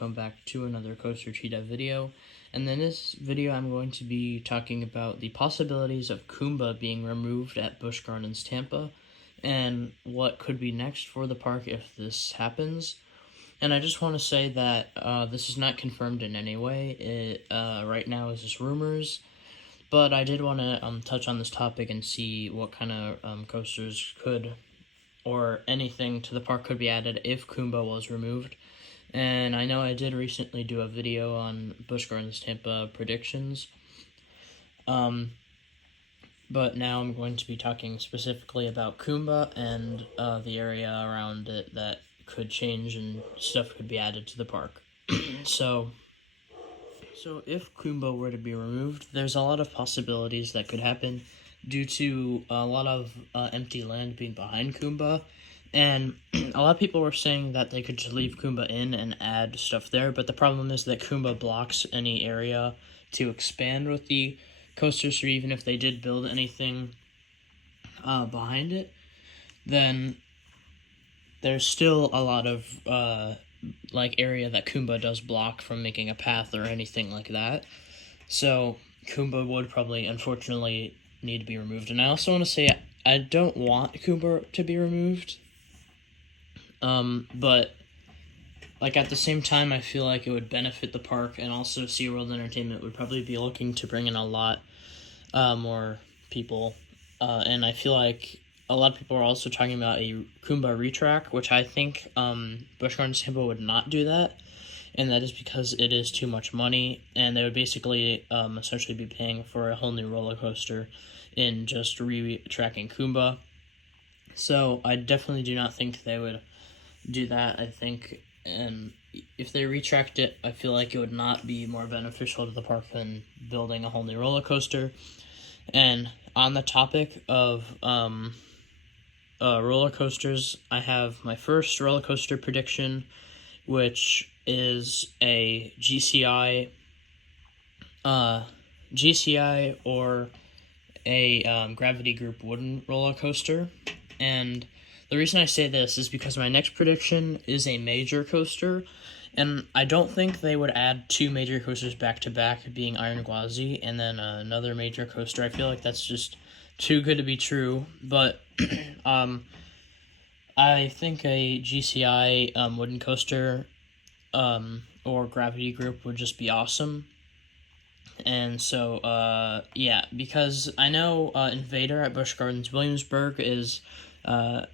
welcome back to another Coaster Cheetah video. And in this video I'm going to be talking about the possibilities of Kumba being removed at Busch Gardens Tampa and what could be next for the park if this happens. And I just want to say that this is not confirmed in any way. It right now is just rumors, but I did want to touch on this topic and see what kind of coasters could or anything to the park could be added if Kumba was removed. And I know I did recently do a video on Busch Gardens Tampa predictions, but now I'm going to be talking specifically about Kumba and the area around it that could change and stuff could be added to the park. So if Kumba were to be removed, there's a lot of possibilities that could happen due to a lot of empty land being behind Kumba. And a lot of people were saying that they could just leave Kumba in and add stuff there, but the problem is that Kumba blocks any area to expand with the coasters, so even if they did build anything behind it, then there's still a lot of area that Kumba does block from making a path or anything like that. So Kumba would probably, unfortunately, need to be removed. And I also want to say I don't want Kumba to be removed. But at the same time, I feel like it would benefit the park, and also SeaWorld Entertainment would probably be looking to bring in a lot more people. And I feel like a lot of people are also talking about a Kumba retrack, which I think Busch Gardens Tampa would not do that. And that is because it is too much money, and they would basically essentially be paying for a whole new roller coaster in just retracking Kumba. So I definitely do not think they would do that. I think, and if they retracked it, I feel like it would not be more beneficial to the park than building a whole new roller coaster. And on the topic of roller coasters, I have my first roller coaster prediction, which is a GCI or a Gravity Group wooden roller coaster. And the reason I say this is because my next prediction is a major coaster, and I don't think they would add two major coasters back to back, being Iron Gwazi and then another major coaster. I feel like that's just too good to be true, but I think a GCI wooden coaster or Gravity Group would just be awesome. And so, yeah, because I know Invader at Busch Gardens Williamsburg is,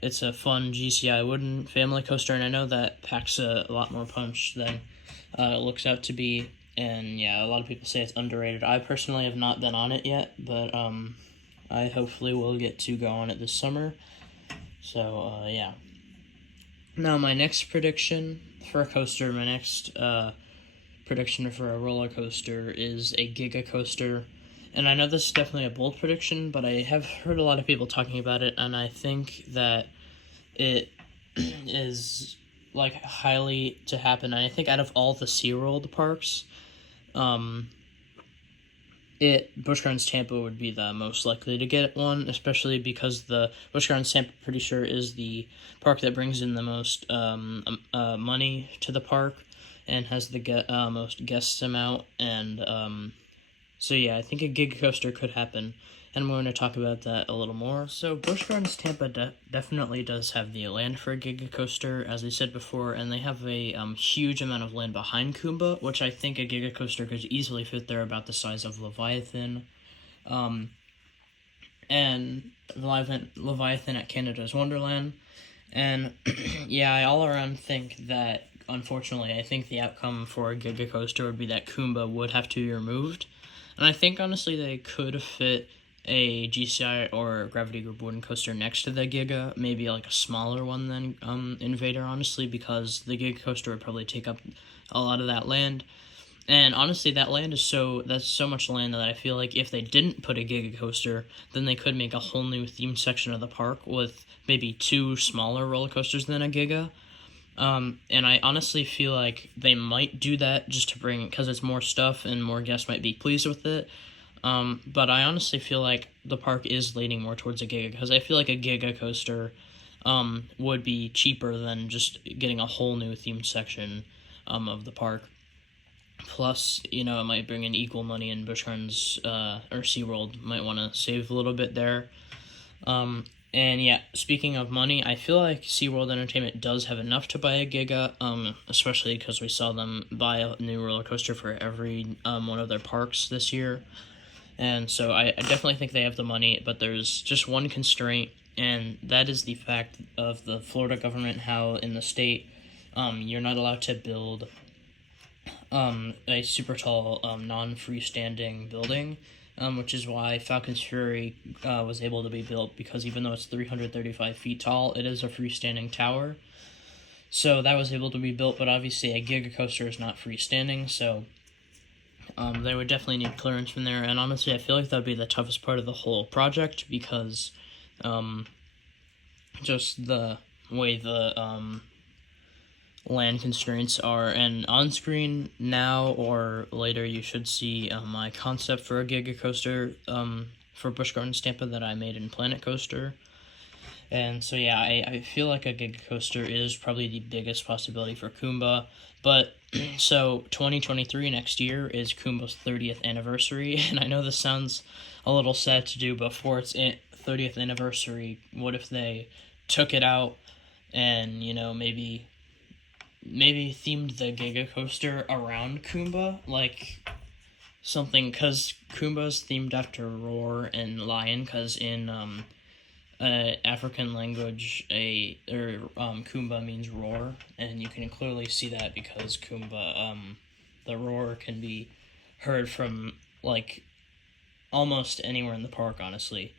it's a fun GCI wooden family coaster, and I know that packs a lot more punch than it looks out to be, and yeah, a lot of people say it's underrated. I personally have not been on it yet, but I hopefully will get to go on it this summer. So, yeah. Now, my next prediction for a coaster, my next prediction for a roller coaster is a Giga Coaster. And I know this is definitely a bold prediction, but I have heard a lot of people talking about it, and I think that it is highly to happen. And I think out of all the SeaWorld parks, Busch Gardens Tampa would be the most likely to get one, especially because the Busch Gardens Tampa, pretty sure, is the park that brings in the most money to the park and has the most guest amount. And so yeah, I think a Giga Coaster could happen, and I'm going to talk about that a little more. So Busch Gardens Tampa definitely does have the land for a Giga Coaster, as I said before, and they have a huge amount of land behind Kumba, which I think a Giga Coaster could easily fit there, about the size of Leviathan. And Leviathan at Canada's Wonderland. And yeah, I all around think that, unfortunately, I think the outcome for a Giga Coaster would be that Kumba would have to be removed. And I think, honestly, they could fit a GCI or Gravity Group wooden coaster next to the Giga, maybe a smaller one than Invader, honestly, because the Giga Coaster would probably take up a lot of that land. And honestly, that land is that's so much land that I feel like if they didn't put a Giga Coaster, then they could make a whole new themed section of the park with maybe two smaller roller coasters than a Giga. And I honestly feel like they might do that just to bring, because it's more stuff and more guests might be pleased with it. But I honestly feel like the park is leaning more towards a Giga, because I feel like a Giga Coaster would be cheaper than just getting a whole new themed section of the park. Plus, it might bring in equal money, and Busch Gardens or SeaWorld might want to save a little bit there. And yeah, speaking of money, I feel like SeaWorld Entertainment does have enough to buy a Giga, especially because we saw them buy a new roller coaster for every one of their parks this year. And so I definitely think they have the money, but there's just one constraint, and that is the fact of the Florida government, how in the state, you're not allowed to build a super tall non-freestanding building, which is why Falcon's Fury was able to be built, because even though it's 335 feet tall, it is a freestanding tower. So that was able to be built, but obviously a Giga coaster is not freestanding, so they would definitely need clearance from there. And honestly, I feel like that would be the toughest part of the whole project, because just the way the land constraints are. And on screen now or later, you should see my concept for a Giga coaster for Busch Gardens Tampa that I made in Planet Coaster. And so yeah, I feel like a Giga coaster is probably the biggest possibility for Kumba. But so 2023, next year, is Kumba's 30th anniversary, and I know this sounds a little sad to do, but for its 30th anniversary, what if they took it out and maybe themed the Giga coaster around Kumba, like something, because Kumba's themed after roar and lion, because in African language, Kumba means roar, and you can clearly see that because Kumba, the roar can be heard from like almost anywhere in the park, honestly.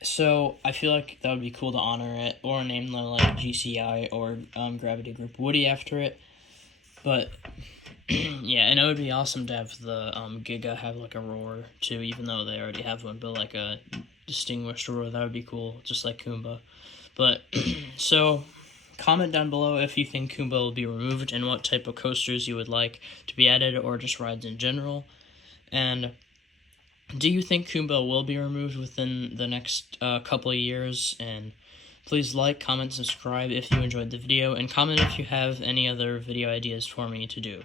So I feel like that would be cool to honor it, or name the GCI or Gravity Group Woody after it. But yeah, and it would be awesome to have the Giga have a roar too, even though they already have one, but a distinguished roar. That would be cool, just like Kumba. But so comment down below if you think Kumba will be removed and what type of coasters you would like to be added, or just rides in general. And do you think Kumba will be removed within the next couple of years? And please like, comment, subscribe if you enjoyed the video, and comment if you have any other video ideas for me to do.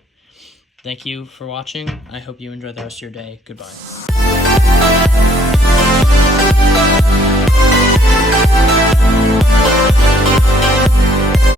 Thank you for watching. I hope you enjoy the rest of your day. Goodbye.